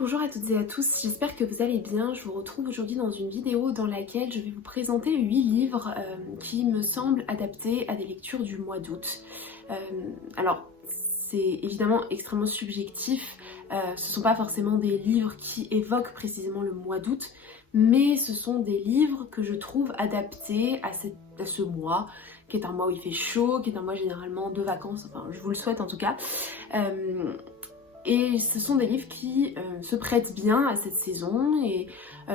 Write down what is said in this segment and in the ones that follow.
Bonjour à toutes et à tous, j'espère que vous allez bien. Je vous retrouve aujourd'hui dans une vidéo dans laquelle je vais vous présenter 8 livres qui me semblent adaptés à des lectures du mois d'août. Alors, c'est évidemment extrêmement subjectif, ce ne sont pas forcément des livres qui évoquent précisément le mois d'août, mais ce sont des livres que je trouve adaptés à ce mois, qui est un mois où il fait chaud, qui est un mois généralement de vacances, enfin je vous le souhaite en tout cas. Et ce sont des livres qui se prêtent bien à cette saison et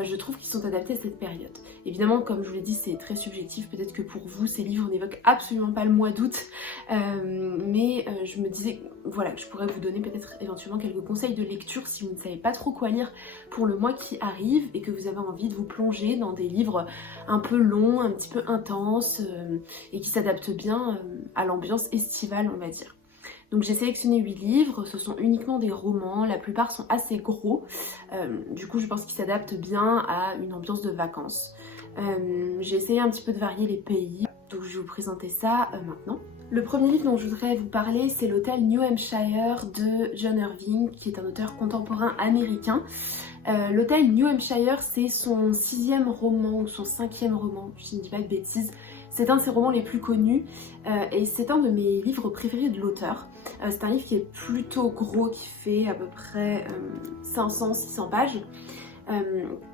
je trouve qu'ils sont adaptés à cette période. Évidemment, comme je vous l'ai dit, c'est très subjectif. Peut-être que pour vous, ces livres n'évoquent absolument pas le mois d'août. Mais je me disais voilà, que je pourrais vous donner peut-être éventuellement quelques conseils de lecture si vous ne savez pas trop quoi lire pour le mois qui arrive et que vous avez envie de vous plonger dans des livres un peu longs, un petit peu intenses et qui s'adaptent bien à l'ambiance estivale, on va dire. Donc j'ai sélectionné 8 livres, ce sont uniquement des romans, la plupart sont assez gros, du coup je pense qu'ils s'adaptent bien à une ambiance de vacances. J'ai essayé un petit peu de varier les pays, donc je vais vous présenter ça maintenant. Le premier livre dont je voudrais vous parler, c'est l'Hôtel New Hampshire de John Irving, qui est un auteur contemporain américain. L'Hôtel New Hampshire, c'est son 6e roman ou son 5e roman, je ne dis pas de bêtises. C'est un de ses romans les plus connus et c'est un de mes livres préférés de l'auteur. C'est un livre qui est plutôt gros, qui fait à peu près 500-600 pages.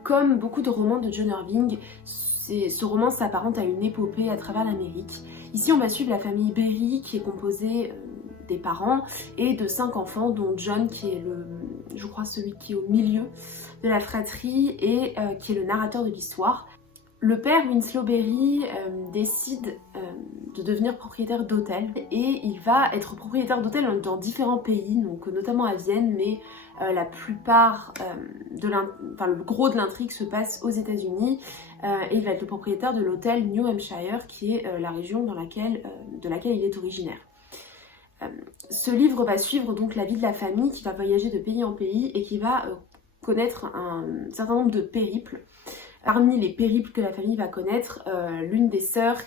Comme beaucoup de romans de John Irving, ce roman s'apparente à une épopée à travers l'Amérique. Ici, on va suivre la famille Berry qui est composée des parents et de 5 enfants, dont John qui est je crois celui qui est au milieu de la fratrie et qui est le narrateur de l'histoire. Le père Winslow Berry décide de devenir propriétaire d'hôtel et il va être propriétaire d'hôtel dans différents pays, donc notamment à Vienne, mais la plupart le gros de l'intrigue se passe aux États-Unis et il va être le propriétaire de l'hôtel New Hampshire qui est la région de laquelle il est originaire. Ce livre va suivre donc la vie de la famille qui va voyager de pays en pays et qui va connaître un certain nombre de périples. Parmi les périples que la famille va connaître, l'une des sœurs,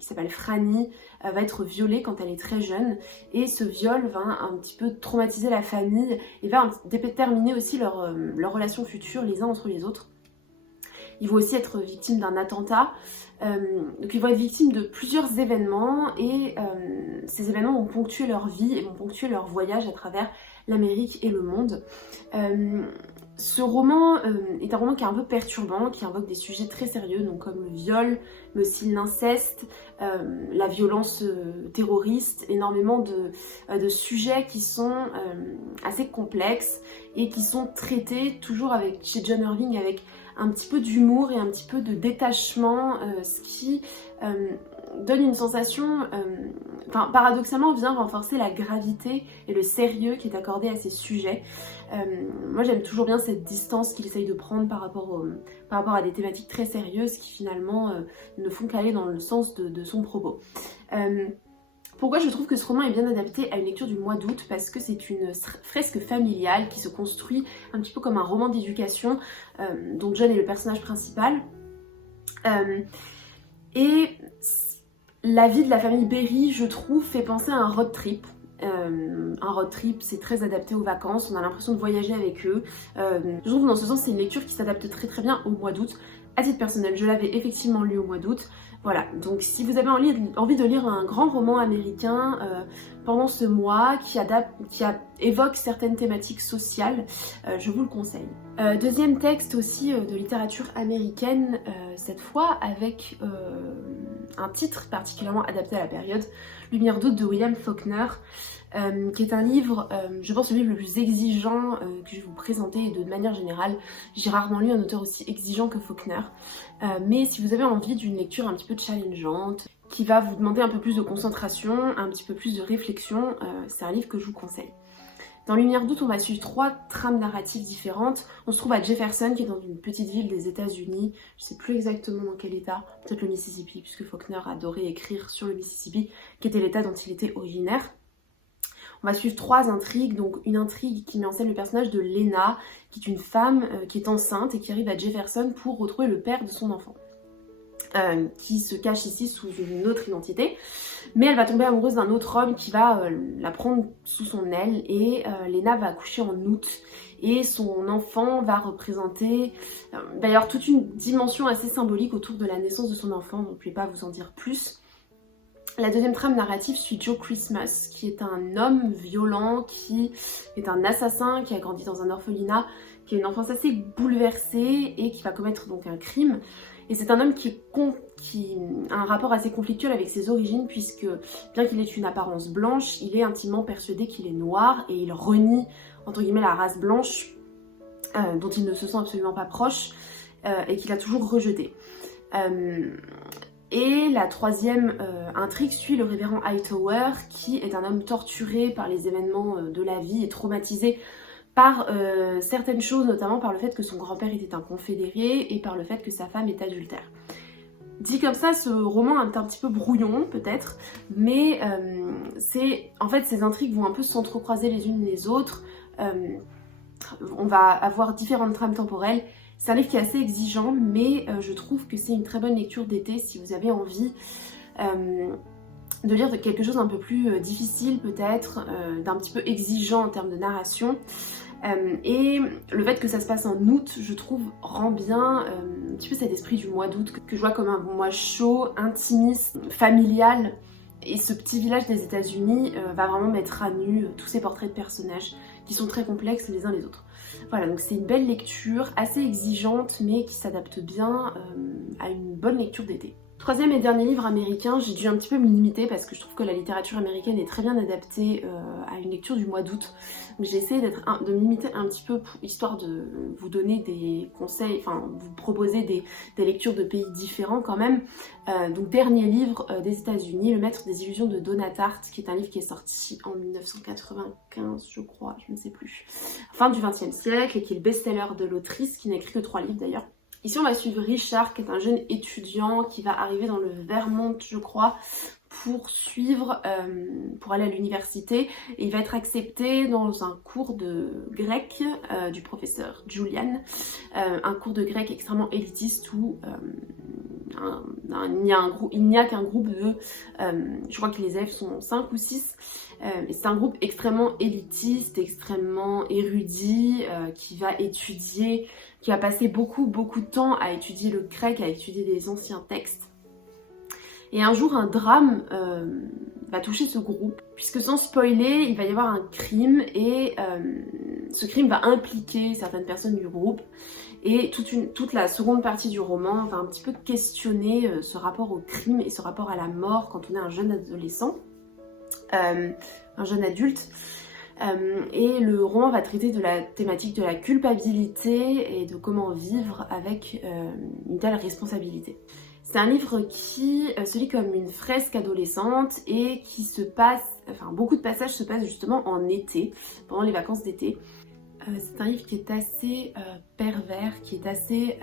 qui s'appelle Franny, va être violée quand elle est très jeune et ce viol va un petit peu traumatiser la famille et va déterminer aussi leur relation future les uns entre les autres. Ils vont aussi être victimes d'un attentat, donc ils vont être victimes de plusieurs événements et ces événements vont ponctuer leur vie et vont ponctuer leur voyage à travers l'Amérique et le monde. Ce roman est un roman qui est un peu perturbant, qui invoque des sujets très sérieux, donc comme le viol, mais aussi l'inceste, la violence terroriste, énormément de sujets qui sont assez complexes et qui sont traités toujours chez John Irving avec un petit peu d'humour et un petit peu de détachement, ce qui donne une sensation, paradoxalement vient renforcer la gravité et le sérieux qui est accordé à ces sujets. Moi j'aime toujours bien cette distance qu'il essaye de prendre par rapport à des thématiques très sérieuses qui finalement ne font qu'aller dans le sens de son propos. Pourquoi je trouve que ce roman est bien adapté à une lecture du mois d'août? Parce que c'est une fresque familiale qui se construit un petit peu comme un roman d'éducation dont John est le personnage principal. Et la vie de la famille Berry, je trouve, fait penser à un road trip. Un road trip, c'est très adapté aux vacances, on a l'impression de voyager avec eux. Je trouve que dans ce sens, c'est une lecture qui s'adapte très très bien au mois d'août. À titre personnel, je l'avais effectivement lu au mois d'août. Voilà, donc si vous avez envie de lire un grand roman américain pendant ce mois qui évoque certaines thématiques sociales, je vous le conseille. Deuxième texte aussi de littérature américaine, cette fois avec un titre particulièrement adapté à la période, Lumière d'août de William Faulkner, qui est un livre, je pense le livre le plus exigeant que je vais vous présenter et de manière générale, j'ai rarement lu un auteur aussi exigeant que Faulkner, mais si vous avez envie d'une lecture un petit peu challengeante, qui va vous demander un peu plus de concentration, un petit peu plus de réflexion, c'est un livre que je vous conseille. Dans Lumière d'août, on va suivre 3 trames narratives différentes. On se trouve à Jefferson, qui est dans une petite ville des États-Unis. Je sais plus exactement dans quel état, peut-être le Mississippi, puisque Faulkner adorait écrire sur le Mississippi, qui était l'état dont il était originaire. On va suivre 3 intrigues, donc une intrigue qui met en scène le personnage de Lena, qui est une femme qui est enceinte et qui arrive à Jefferson pour retrouver le père de son enfant. qui se cache ici sous une autre identité. Mais elle va tomber amoureuse d'un autre homme qui va la prendre sous son aile et Lena va accoucher en août. Et son enfant va représenter... il va y avoir toute une dimension assez symbolique autour de la naissance de son enfant, donc je ne vais pas vous en dire plus. La deuxième trame narrative suit Joe Christmas, qui est un homme violent, qui est un assassin, qui a grandi dans un orphelinat, qui a une enfance assez bouleversée et qui va commettre donc un crime. Et c'est un homme qui a un rapport assez conflictuel avec ses origines, puisque bien qu'il ait une apparence blanche, il est intimement persuadé qu'il est noir et il renie entre guillemets la race blanche dont il ne se sent absolument pas proche et qu'il a toujours rejeté. Et la troisième intrigue suit le révérend Hightower, qui est un homme torturé par les événements de la vie et traumatisé par certaines choses, notamment par le fait que son grand-père était un confédéré et par le fait que sa femme est adultère. Dit comme ça, ce roman est un petit peu brouillon peut-être, mais en fait ces intrigues vont un peu s'entrecroiser les unes les autres. On va avoir différentes trames temporelles. C'est un livre qui est assez exigeant, mais je trouve que c'est une très bonne lecture d'été si vous avez envie de lire quelque chose d'un peu plus difficile peut-être, d'un petit peu exigeant en termes de narration. Et le fait que ça se passe en août, je trouve, rend bien un petit peu cet esprit du mois d'août que je vois comme un mois chaud, intimiste, familial. Et ce petit village des États-Unis va vraiment mettre à nu tous ces portraits de personnages qui sont très complexes les uns les autres. Voilà, donc c'est une belle lecture, assez exigeante, mais qui s'adapte bien à une bonne lecture d'été. Troisième et dernier livre américain, j'ai dû un petit peu me limiter parce que je trouve que la littérature américaine est très bien adaptée à une lecture du mois d'août. J'ai essayé de me limiter un petit peu histoire de vous donner des conseils, enfin vous proposer des lectures de pays différents quand même. Donc dernier livre des États-Unis, Le Maître des Illusions de Donna Tartt, qui est un livre qui est sorti en 1995 je crois, je ne sais plus, fin du XXe siècle, et qui est le best-seller de l'autrice, qui n'a écrit que 3 livres d'ailleurs. Ici on va suivre Richard, qui est un jeune étudiant qui va arriver dans le Vermont je crois pour aller à l'université, et il va être accepté dans un cours de grec du professeur Julian, un cours de grec extrêmement élitiste où il n'y a qu'un groupe de, je crois que les élèves sont 5 ou 6, et c'est un groupe extrêmement élitiste, extrêmement érudit, qui va passer beaucoup de temps à étudier le grec, à étudier les anciens textes. Et un jour, un drame va toucher ce groupe, puisque sans spoiler, il va y avoir un crime, et ce crime va impliquer certaines personnes du groupe. Et toute la seconde partie du roman va un petit peu questionner ce rapport au crime et ce rapport à la mort quand on est un jeune adolescent, un jeune adulte. Et le roman va traiter de la thématique de la culpabilité et de comment vivre avec une telle responsabilité. C'est un livre qui se lit comme une fresque adolescente et qui se passe, enfin beaucoup de passages se passent justement en été, pendant les vacances d'été. C'est un livre qui est assez pervers, qui est assez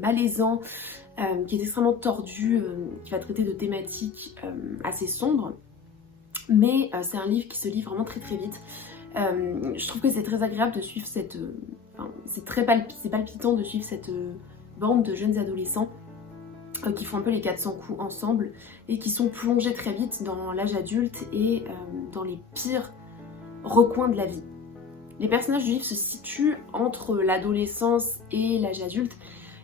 malaisant, qui est extrêmement tordu, qui va traiter de thématiques assez sombres. Mais c'est un livre qui se lit vraiment très vite. Je trouve que c'est très agréable de suivre c'est palpitant de suivre cette bande de jeunes adolescents qui font un peu les 400 coups ensemble et qui sont plongés très vite dans l'âge adulte et dans les pires recoins de la vie. Les personnages du livre se situent entre l'adolescence et l'âge adulte.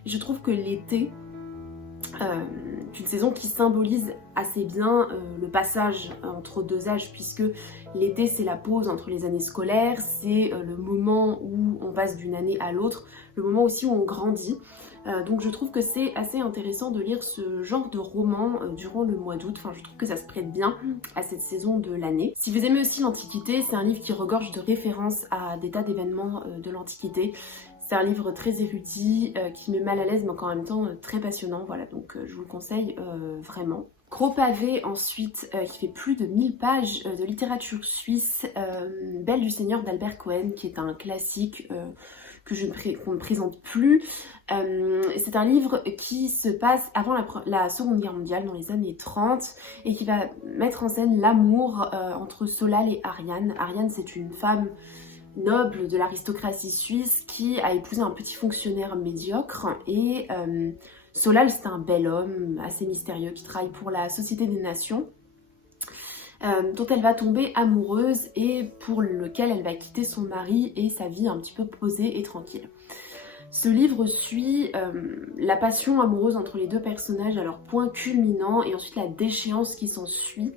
Et je trouve que l'été est une saison qui symbolise assez bien le passage entre deux âges, puisque l'été c'est la pause entre les années scolaires, c'est le moment où on passe d'une année à l'autre, le moment aussi où on grandit. Donc je trouve que c'est assez intéressant de lire ce genre de roman durant le mois d'août. Enfin, je trouve que ça se prête bien à cette saison de l'année. Si vous aimez aussi l'Antiquité, c'est un livre qui regorge de références à des tas d'événements de l'Antiquité. C'est un livre très érudit, qui met mal à l'aise mais en même temps très passionnant. Voilà, donc je vous le conseille vraiment. Gros pavé ensuite, qui fait plus de 1000 pages de littérature suisse, Belle du Seigneur d'Albert Cohen, qui est un classique qu'on ne présente plus. C'est un livre qui se passe avant la Seconde Guerre mondiale, dans les années 30, et qui va mettre en scène l'amour entre Solal et Ariane. Ariane, c'est une femme noble de l'aristocratie suisse qui a épousé un petit fonctionnaire médiocre, et Solal, c'est un bel homme assez mystérieux qui travaille pour la Société des Nations, dont elle va tomber amoureuse et pour lequel elle va quitter son mari et sa vie un petit peu posée et tranquille. Ce livre suit la passion amoureuse entre les deux personnages à leur point culminant et ensuite la déchéance qui s'ensuit.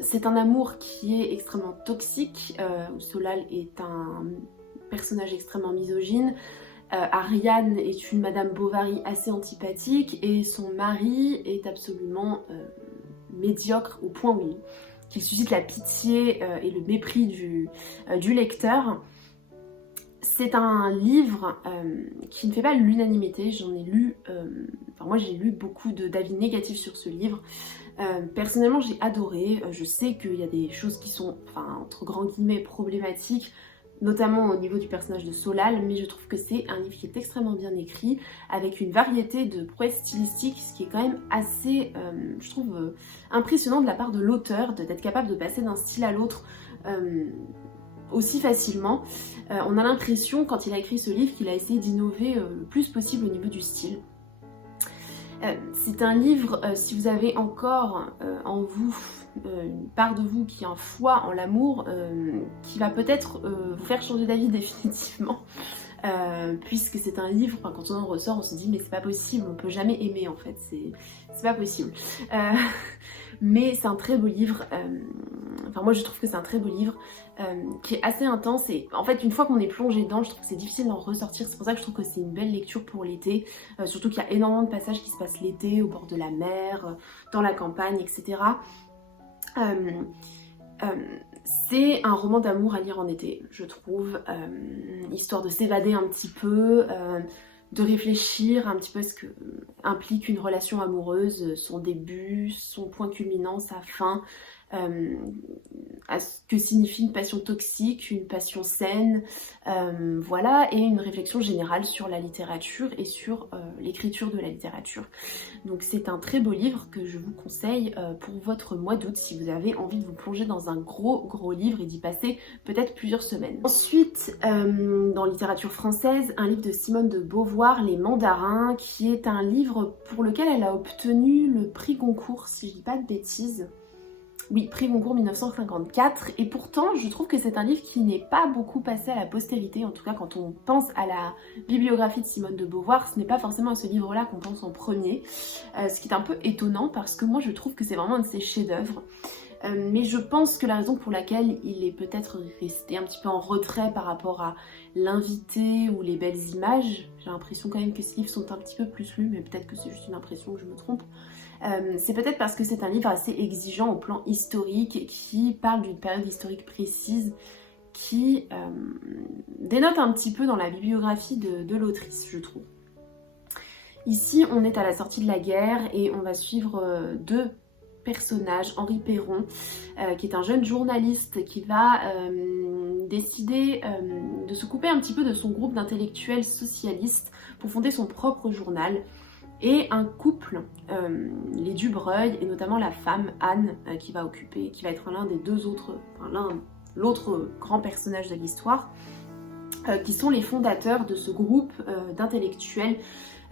C'est un amour qui est extrêmement toxique, où Solal est un personnage extrêmement misogyne. Ariane est une Madame Bovary assez antipathique et son mari est absolument médiocre au point où qu'il suscite la pitié et le mépris du lecteur. C'est un livre qui ne fait pas l'unanimité, j'en ai lu, moi j'ai lu beaucoup d'avis négatifs sur ce livre. Personnellement j'ai adoré, je sais qu'il y a des choses qui sont, entre grands guillemets, problématiques, notamment au niveau du personnage de Solal, mais je trouve que c'est un livre qui est extrêmement bien écrit, avec une variété de prouesses stylistiques, ce qui est quand même assez, je trouve, impressionnant de la part de l'auteur, d'être capable de passer d'un style à l'autre aussi facilement. On a l'impression, quand il a écrit ce livre, qu'il a essayé d'innover le plus possible au niveau du style. C'est un livre, si vous avez encore en vous une part de vous qui a un foi en l'amour, qui va peut-être vous faire changer d'avis définitivement, puisque c'est un livre, quand on en ressort, on se dit mais c'est pas possible, on peut jamais aimer en fait, c'est pas possible. Mais c'est un très beau livre, moi je trouve que c'est un très beau livre qui est assez intense et en fait une fois qu'on est plongé dedans, je trouve que c'est difficile d'en ressortir, c'est pour ça que je trouve que c'est une belle lecture pour l'été, surtout qu'il y a énormément de passages qui se passent l'été, au bord de la mer, dans la campagne, etc. C'est un roman d'amour à lire en été, je trouve, histoire de s'évader un petit peu, de réfléchir un petit peu à ce que implique une relation amoureuse, son début, son point culminant, sa fin, à ce que signifie une passion toxique, une passion saine, voilà, et une réflexion générale sur la littérature et sur l'écriture de la littérature. Donc c'est un très beau livre que je vous conseille pour votre mois d'août si vous avez envie de vous plonger dans un gros livre et d'y passer peut-être plusieurs semaines. Ensuite, dans littérature française, un livre de Simone de Beauvoir, Les Mandarins, qui est un livre pour lequel elle a obtenu le prix Goncourt, si je dis pas de bêtises. Oui, prix Goncourt 1954, et pourtant je trouve que c'est un livre qui n'est pas beaucoup passé à la postérité, en tout cas quand on pense à la bibliographie de Simone de Beauvoir, ce n'est pas forcément à ce livre-là qu'on pense en premier, ce qui est un peu étonnant parce que moi je trouve que c'est vraiment un de ses chefs-d'œuvre. Mais je pense que la raison pour laquelle il est peut-être resté un petit peu en retrait par rapport à L'invité ou Les Belles Images, j'ai l'impression quand même que ces livres sont un petit peu plus lus, mais peut-être que c'est juste une impression, que je me trompe. C'est peut-être parce que c'est un livre assez exigeant au plan historique, qui parle d'une période historique précise, qui dénote un petit peu dans la bibliographie de l'autrice, je trouve. Ici, on est à la sortie de la guerre et on va suivre deux personnage, Henri Perron, qui est un jeune journaliste qui va décider de se couper un petit peu de son groupe d'intellectuels socialistes pour fonder son propre journal. Et un couple, les Dubreuil, et notamment la femme Anne, qui va être l'un des deux autres, l'autre grand personnage de l'histoire, qui sont les fondateurs de ce groupe d'intellectuels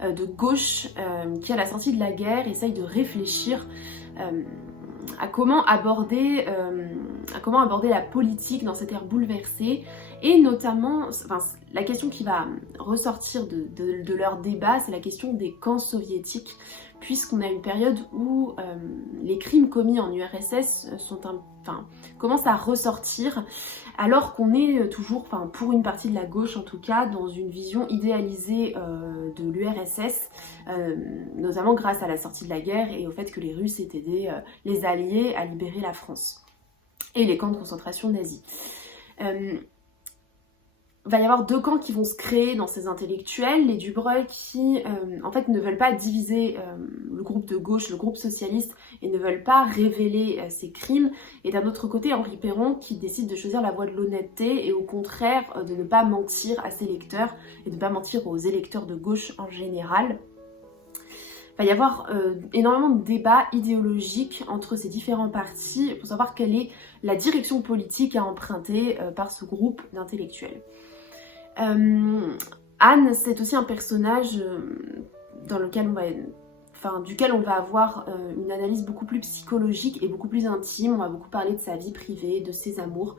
de gauche qui, à la sortie de la guerre, essaye de réfléchir à comment aborder la politique dans cette ère bouleversée, et notamment, la question qui va ressortir de leur débat, c'est la question des camps soviétiques, puisqu'on a une période où les crimes commis en URSS commencent à ressortir, alors qu'on est toujours, pour une partie de la gauche en tout cas, dans une vision idéalisée de l'URSS, notamment grâce à la sortie de la guerre et au fait que les Russes aient aidé les Alliés à libérer la France et les camps de concentration nazis. Il va y avoir deux camps qui vont se créer dans ces intellectuels, les Dubreuil qui en fait ne veulent pas diviser le groupe de gauche, le groupe socialiste, et ne veulent pas révéler ces crimes, et d'un autre côté Henri Perron qui décide de choisir la voie de l'honnêteté et au contraire de ne pas mentir à ses lecteurs et de ne pas mentir aux électeurs de gauche en général. Il va y avoir énormément de débats idéologiques entre ces différents partis pour savoir quelle est la direction politique à emprunter par ce groupe d'intellectuels. Anne, c'est aussi un personnage dans lequel duquel on va avoir une analyse beaucoup plus psychologique et beaucoup plus intime. On va beaucoup parler de sa vie privée, de ses amours.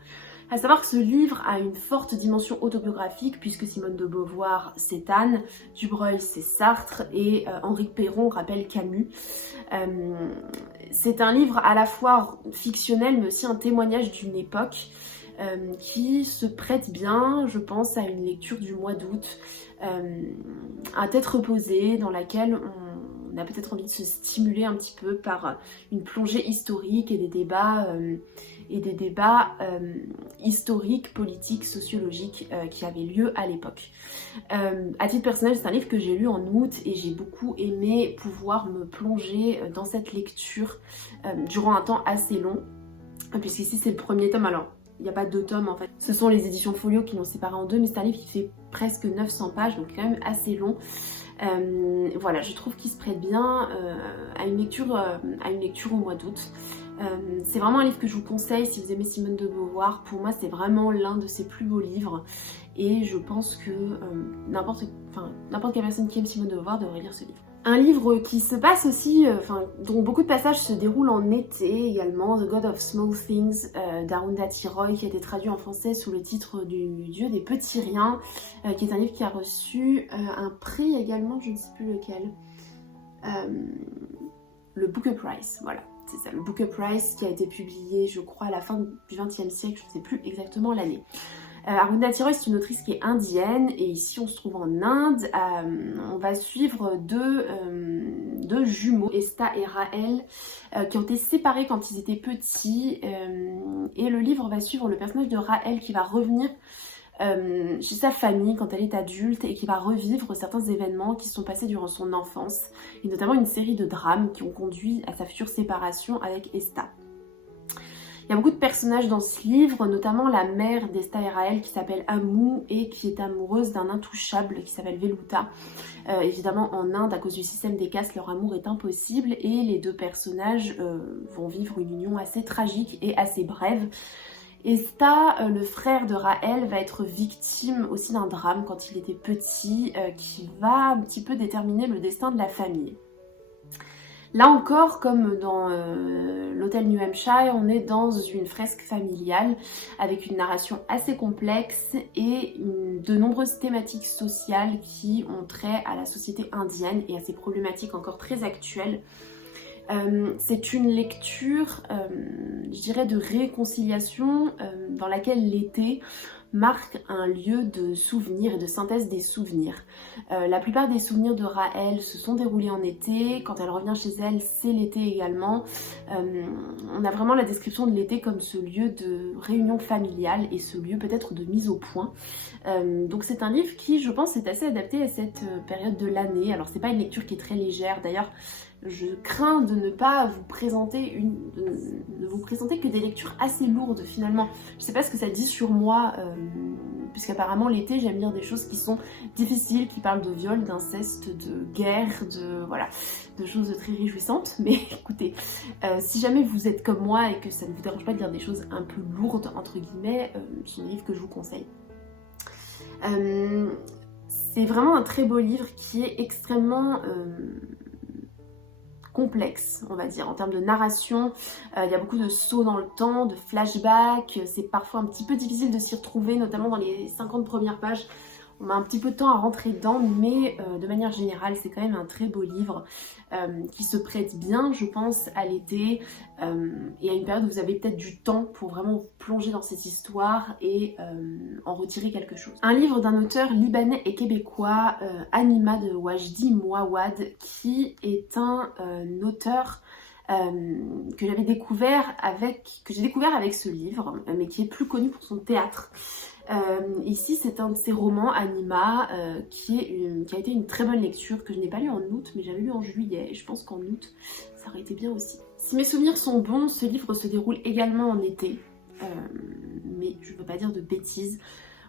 À savoir que ce livre a une forte dimension autobiographique puisque Simone de Beauvoir c'est Anne, Dubreuil c'est Sartre et Henri Perron rappelle Camus. C'est un livre à la fois fictionnel mais aussi un témoignage d'une époque qui se prête bien, je pense, à une lecture du mois d'août, à tête reposée, dans laquelle on a peut-être envie de se stimuler un petit peu par une plongée historique et des débats historiques, politiques, sociologiques qui avaient lieu à l'époque. À titre personnel, c'est un livre que j'ai lu en août et j'ai beaucoup aimé pouvoir me plonger dans cette lecture durant un temps assez long, puisqu'ici c'est le premier tome. Alors, il n'y a pas deux tomes en fait. Ce sont les éditions Folio qui l'ont séparé en deux, mais c'est un livre qui fait presque 900 pages, donc quand même assez long. Voilà, je trouve qu'il se prête bien à une lecture au mois d'août. C'est vraiment un livre que je vous conseille si vous aimez Simone de Beauvoir. Pour moi, c'est vraiment l'un de ses plus beaux livres. Et je pense que n'importe quelle personne qui aime Simone de Beauvoir devrait lire ce livre. Un livre qui se passe aussi, dont beaucoup de passages se déroulent en été également, The God of Small Things d'Arundhati Roy, qui a été traduit en français sous le titre du Dieu des petits riens, qui est un livre qui a reçu un prix également, je ne sais plus lequel, le Booker Prize, voilà. C'est ça, le Booker Prize qui a été publié, je crois, à la fin du XXe siècle, je ne sais plus exactement l'année. Arundhati Roy, c'est une autrice qui est indienne et ici on se trouve en Inde. On va suivre deux jumeaux, Esta et Rahel, qui ont été séparés quand ils étaient petits. Et le livre va suivre le personnage de Rahel qui va revenir chez sa famille quand elle est adulte et qui va revivre certains événements qui se sont passés durant son enfance, et notamment une série de drames qui ont conduit à sa future séparation avec Esta. Il y a beaucoup de personnages dans ce livre, notamment la mère d'Esta et Rahel qui s'appelle Amu et qui est amoureuse d'un intouchable qui s'appelle Veluta. Évidemment en Inde, à cause du système des castes, leur amour est impossible et les deux personnages vont vivre une union assez tragique et assez brève. Esta, le frère de Rahel, va être victime aussi d'un drame quand il était petit qui va un petit peu déterminer le destin de la famille. Là encore, comme dans l'hôtel New Hampshire, on est dans une fresque familiale avec une narration assez complexe et de nombreuses thématiques sociales qui ont trait à la société indienne et à ses problématiques encore très actuelles. C'est une lecture, je dirais, de réconciliation dans laquelle l'été marque un lieu de souvenirs et de synthèse des souvenirs. La plupart des souvenirs de Rahel se sont déroulés en été. Quand elle revient chez elle, c'est l'été également. On a vraiment la description de l'été comme ce lieu de réunion familiale et ce lieu peut-être de mise au point. Donc c'est un livre qui, je pense, est assez adapté à cette période de l'année. Alors c'est pas une lecture qui est très légère. D'ailleurs, je crains de ne pas vous présenter que des lectures assez lourdes finalement. Je sais pas ce que ça dit sur moi, puisqu'apparemment l'été j'aime lire des choses qui sont difficiles, qui parlent de viol, d'inceste, de guerre, de choses très réjouissantes. Mais écoutez, si jamais vous êtes comme moi et que ça ne vous dérange pas de lire des choses un peu lourdes entre guillemets, c'est un livre que je vous conseille. C'est vraiment un très beau livre qui est extrêmement complexe, on va dire, en termes de narration. Il y a beaucoup de sauts dans le temps, de flashbacks, c'est parfois un petit peu difficile de s'y retrouver, notamment dans les 50 premières pages. On met un petit peu de temps à rentrer dedans, mais de manière générale, c'est quand même un très beau livre qui se prête bien, je pense, à l'été et à une période où vous avez peut-être du temps pour vraiment vous plonger dans cette histoire et en retirer quelque chose. Un livre d'un auteur libanais et québécois, Anima de Wajdi Mouawad, qui est un auteur que j'ai découvert avec ce livre, mais qui est plus connu pour son théâtre. Ici c'est un de ses romans, Anima, qui a été une très bonne lecture, que je n'ai pas lu en août mais j'avais lu en juillet et je pense qu'en août ça aurait été bien aussi. Si mes souvenirs sont bons, ce livre se déroule également en été, mais je ne veux pas dire de bêtises.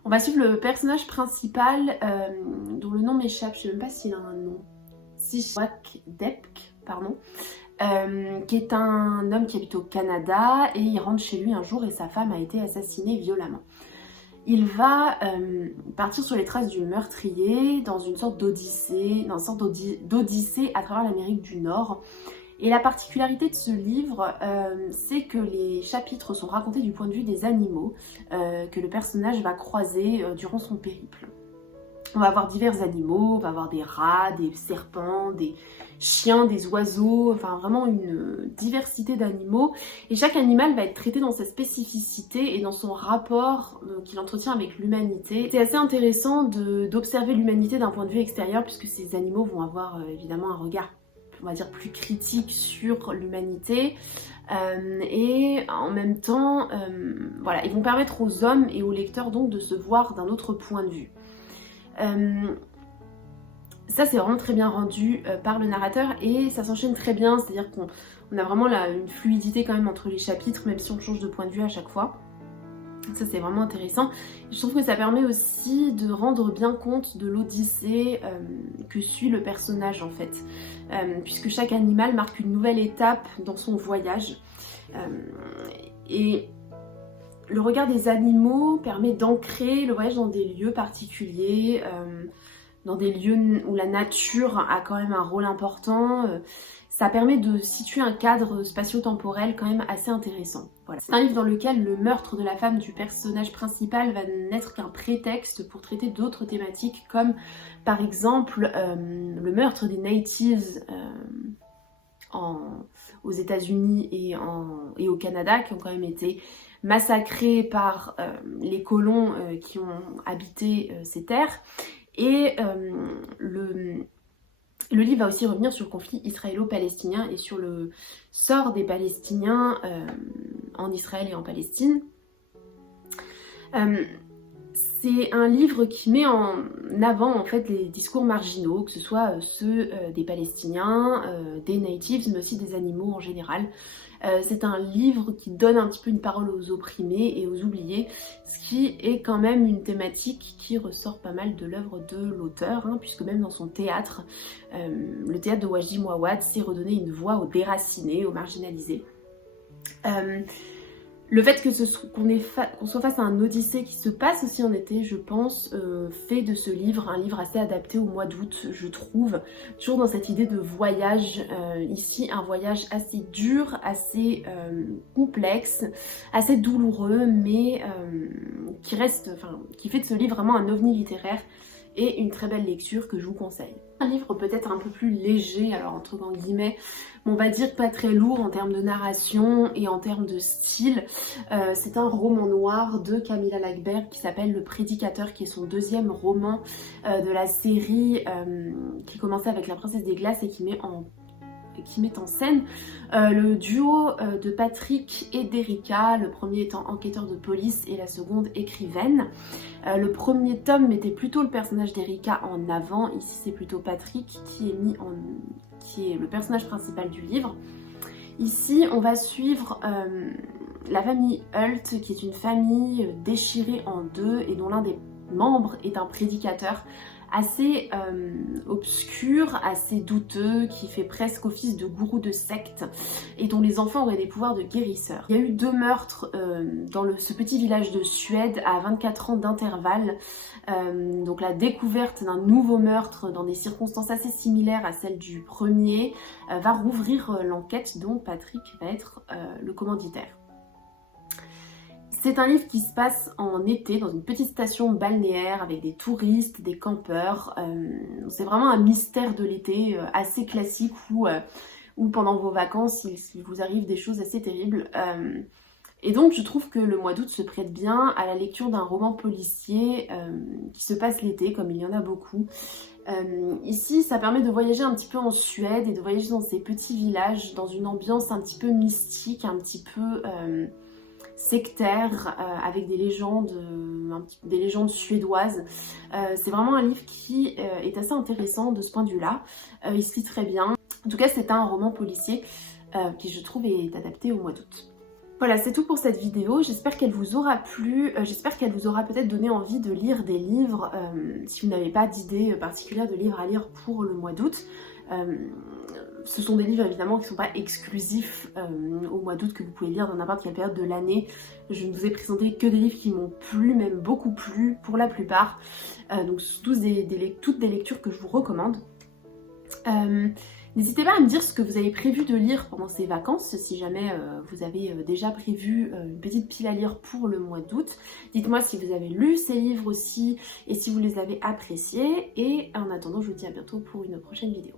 On va suivre le personnage principal dont le nom m'échappe, je ne sais même pas s'il a un nom, Sishwak Depk, pardon. Qui est un homme qui habite au Canada et il rentre chez lui un jour et sa femme a été assassinée violemment. il va partir sur les traces du meurtrier dans une sorte d'odyssée, à travers l'Amérique du Nord. Et la particularité de ce livre, c'est que les chapitres sont racontés du point de vue des animaux que le personnage va croiser durant son périple. On va avoir divers animaux, on va avoir des rats, des serpents, des chiens, des oiseaux, enfin vraiment une diversité d'animaux. Et chaque animal va être traité dans sa spécificité et dans son rapport qu'il entretient avec l'humanité. C'est assez intéressant d'observer l'humanité d'un point de vue extérieur puisque ces animaux vont avoir évidemment un regard, on va dire, plus critique sur l'humanité. Et en même temps, voilà, ils vont permettre aux hommes et aux lecteurs donc de se voir d'un autre point de vue. Ça c'est vraiment très bien rendu par le narrateur et ça s'enchaîne très bien, c'est-à-dire qu'on a vraiment une fluidité quand même entre les chapitres, même si on change de point de vue à chaque fois. Ça c'est vraiment intéressant. Je trouve que ça permet aussi de rendre bien compte de l'odyssée que suit le personnage en fait, puisque chaque animal marque une nouvelle étape dans son voyage. Et le regard des animaux permet d'ancrer le voyage dans des lieux particuliers, dans des lieux où la nature a quand même un rôle important. Ça permet de situer un cadre spatio-temporel quand même assez intéressant. Voilà. C'est un livre dans lequel le meurtre de la femme du personnage principal va n'être qu'un prétexte pour traiter d'autres thématiques comme par exemple le meurtre des natives aux États-Unis et au Canada qui ont quand même été massacrés par les colons qui ont habité ces terres. Et le livre va aussi revenir sur le conflit israélo-palestinien et sur le sort des Palestiniens en Israël et en Palestine. C'est un livre qui met en avant en fait les discours marginaux, que ce soit ceux des Palestiniens, des natives, mais aussi des animaux en général. C'est un livre qui donne un petit peu une parole aux opprimés et aux oubliés, ce qui est quand même une thématique qui ressort pas mal de l'œuvre de l'auteur, hein, puisque même dans son théâtre, le théâtre de Wajdi Mouawad s'est redonné une voix aux déracinés, aux marginalisés. Le fait qu'on soit face à un odyssée qui se passe aussi en été, je pense, fait de ce livre un livre assez adapté au mois d'août, je trouve. Toujours dans cette idée de voyage, ici un voyage assez dur, assez complexe, assez douloureux, mais qui fait de ce livre vraiment un ovni littéraire et une très belle lecture que je vous conseille. Un livre peut-être un peu plus léger, alors entre guillemets, on va dire pas très lourd en termes de narration et en termes de style. C'est un roman noir de Camilla Lackberg qui s'appelle Le Prédicateur, qui est son deuxième roman de la série qui commençait avec La Princesse des Glaces et qui met en scène le duo de Patrick et d'Erika, le premier étant enquêteur de police et la seconde écrivaine. Le premier tome mettait plutôt le personnage d'Erika en avant, ici c'est plutôt Patrick qui est le personnage principal du livre. Ici on va suivre la famille Hult, qui est une famille déchirée en deux et dont l'un des membres est un prédicateur assez obscur, assez douteux, qui fait presque office de gourou de secte et dont les enfants auraient des pouvoirs de guérisseurs. Il y a eu 2 meurtres dans ce petit village de Suède à 24 ans d'intervalle, donc la découverte d'un nouveau meurtre dans des circonstances assez similaires à celles du premier va rouvrir l'enquête dont Patrick va être le commanditaire. C'est un livre qui se passe en été dans une petite station balnéaire avec des touristes, des campeurs. C'est vraiment un mystère de l'été assez classique où pendant vos vacances il vous arrive des choses assez terribles. Et donc je trouve que le mois d'août se prête bien à la lecture d'un roman policier qui se passe l'été, comme il y en a beaucoup. Ici ça permet de voyager un petit peu en Suède et de voyager dans ces petits villages, dans une ambiance un petit peu mystique, un petit peu sectaire, avec des légendes suédoises. C'est vraiment un livre qui est assez intéressant de ce point de vue-là. Il se lit très bien. En tout cas, c'est un roman policier qui, je trouve, est adapté au mois d'août. Voilà, c'est tout pour cette vidéo. J'espère qu'elle vous aura plu. J'espère qu'elle vous aura peut-être donné envie de lire des livres si vous n'avez pas d'idée particulière de livres à lire pour le mois d'août. ce sont des livres évidemment qui ne sont pas exclusifs au mois d'août, que vous pouvez lire dans n'importe quelle période de l'année. Je ne vous ai présenté que des livres qui m'ont plu, même beaucoup plu pour la plupart. Donc toutes des lectures que je vous recommande. N'hésitez pas à me dire ce que vous avez prévu de lire pendant ces vacances, si jamais vous avez déjà prévu une petite pile à lire pour le mois d'août. Dites-moi si vous avez lu ces livres aussi et si vous les avez appréciés. Et en attendant, je vous dis à bientôt pour une prochaine vidéo.